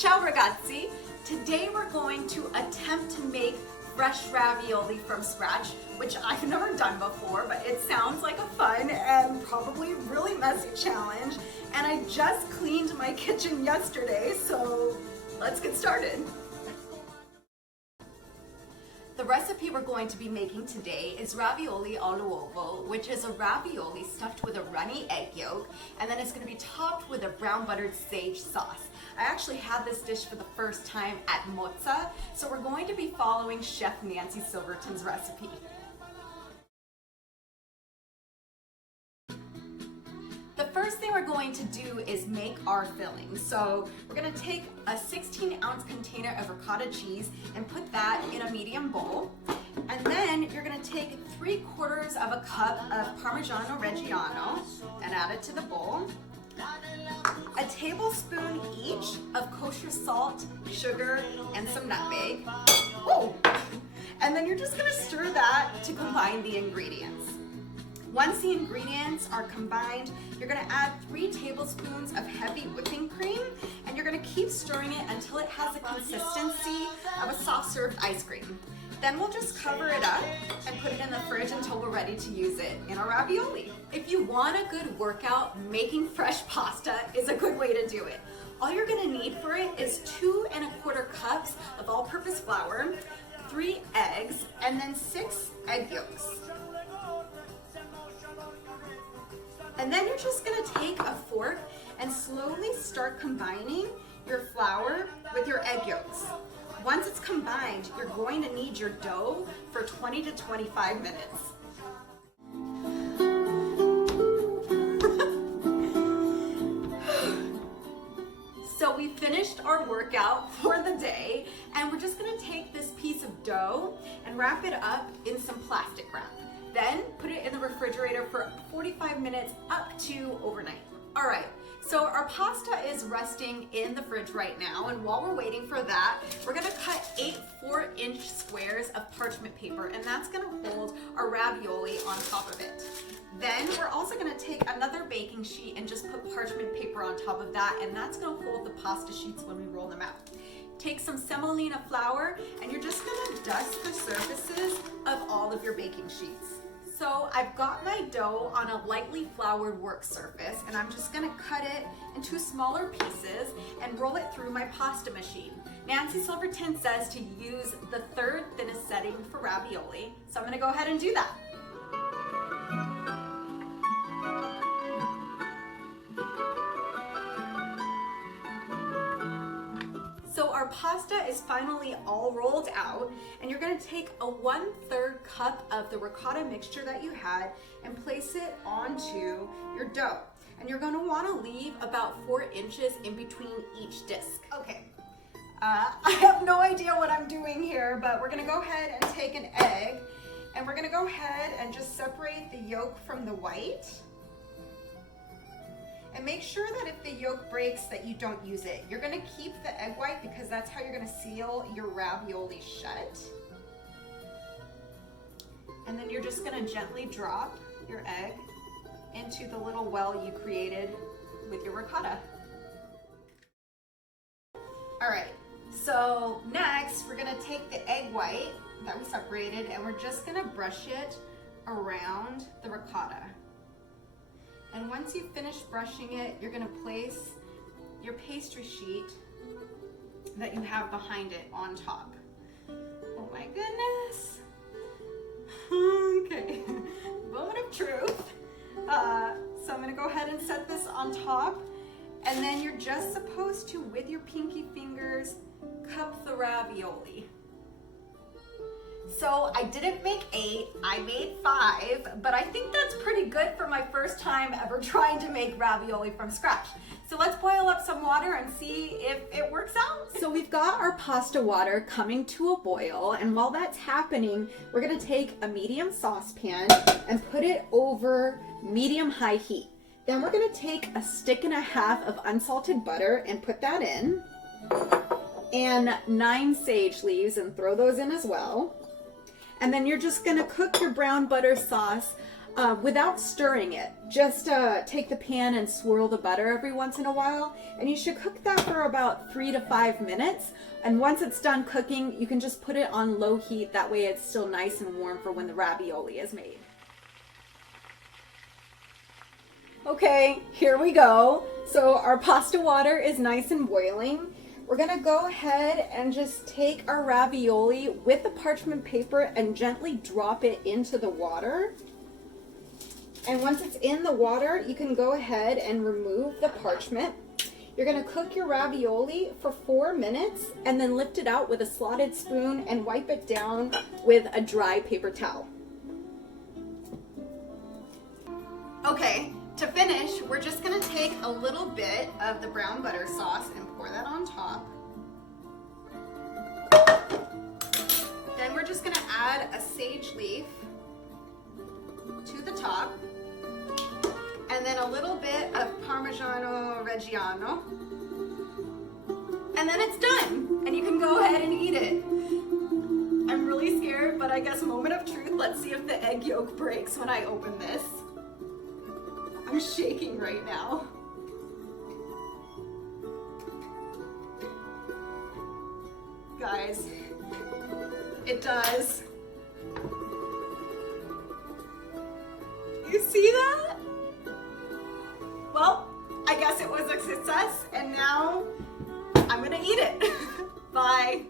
Ciao ragazzi! Today we're going to attempt to make fresh ravioli from scratch, which I've never done before, but it sounds like a fun and probably really messy challenge. And I just cleaned my kitchen yesterday, so let's get started. The recipe we're going to be making today is ravioli all'uovo, which is a ravioli stuffed with a runny egg yolk, and then it's going to be topped with a brown buttered sage sauce. I actually had this dish for the first time at Mozza, so we're going to be following Chef Nancy Silverton's recipe. The first thing we're going to do is make our filling. So we're going to take a 16-ounce container of ricotta cheese and put that in a medium bowl. And then you're going to take 3/4 of a cup of Parmigiano Reggiano and add it to the bowl. A tablespoon each of kosher salt, sugar, and some nutmeg. Whoa! And then you're just going to stir that to combine the ingredients. Once the ingredients are combined, you're going to add 3 tablespoons of heavy whipping cream, and you're going to keep stirring it until it has the consistency of a soft served ice cream. Then we'll just cover it up and put it in the fridge until we're ready to use it in our ravioli. If you want a good workout, making fresh pasta is a good way to do it. All you're going to need for it is 2 1/4 cups of all-purpose flour, 3 eggs, and then 6 egg yolks. And then you're just going to take a fork and slowly start combining your flour with your egg yolks. Once it's combined, you're going to need your dough for 20 to 25 minutes. So we finished our workout for the day, and we're just going to take this piece of dough and wrap it up in some plastic wrap. Then put it in the refrigerator for 45 minutes up to overnight. All right, so our pasta is resting in the fridge right now, and while we're waiting for that, we're gonna cut 8 4-inch squares of parchment paper, and that's gonna hold our ravioli on top of it. Then we're also gonna take another baking sheet and just put parchment paper on top of that, and that's gonna hold the pasta sheets when we roll them out. Take some semolina flour, and you're just gonna dust the surfaces of all of your baking sheets. So I've got my dough on a lightly floured work surface, and I'm just gonna cut it into smaller pieces and roll it through my pasta machine. Nancy Silverton says to use the 3rd thinnest setting for ravioli, so I'm gonna go ahead and do that. So our pasta is finally all rolled out, and you're going to take a 1/3 cup of the ricotta mixture that you had and place it onto your dough. And you're going to want to leave about 4 inches in between each disc. Okay, I have no idea what I'm doing here, but we're going to go ahead and take an egg, and we're going to go ahead and just separate the yolk from the white. And make sure that if the yolk breaks that you don't use it. You're gonna keep the egg white because that's how you're gonna seal your ravioli shut. And then you're just gonna gently drop your egg into the little well you created with your ricotta. All right, so next we're gonna take the egg white that we separated, and we're just gonna brush it around the ricotta. And once you finish brushing it, you're gonna place your pastry sheet that you have behind it on top. Oh my goodness. Okay, moment of truth. So I'm gonna go ahead and set this on top, and then you're just supposed to, with your pinky fingers, cup the ravioli. So I didn't make 8, I made 5, but I think that's pretty good for my first time ever trying to make ravioli from scratch. So let's boil up some water and see if it works out. So we've got our pasta water coming to a boil, and while that's happening, we're gonna take a medium saucepan and put it over medium-high heat. Then we're gonna take a 1.5 sticks of unsalted butter and put that in, and 9 sage leaves, and throw those in as well. And then you're just gonna cook your brown butter sauce without stirring it. Just take the pan and swirl the butter every once in a while, and you should cook that for about 3 to 5 minutes. And once it's done cooking, you can just put it on low heat. That way it's still nice and warm for when the ravioli is made. Okay, here we go. So our pasta water is nice and boiling. We're gonna go ahead and just take our ravioli with the parchment paper and gently drop it into the water. And once it's in the water, you can go ahead and remove the parchment. You're gonna cook your ravioli for 4 minutes and then lift it out with a slotted spoon and wipe it down with a dry paper towel. Okay, to finish, we're just gonna take a little bit of the brown butter sauce and pour that on top. Then we're just gonna add a sage leaf to the top, and then a little bit of Parmigiano Reggiano, and then it's done, and you can go ahead and eat it. I'm really scared, but I guess moment of truth. Let's see if the egg yolk breaks when I open this. I'm shaking right now. Guys, it does. You see that? Well, I guess it was a success, and now I'm gonna eat it. Bye.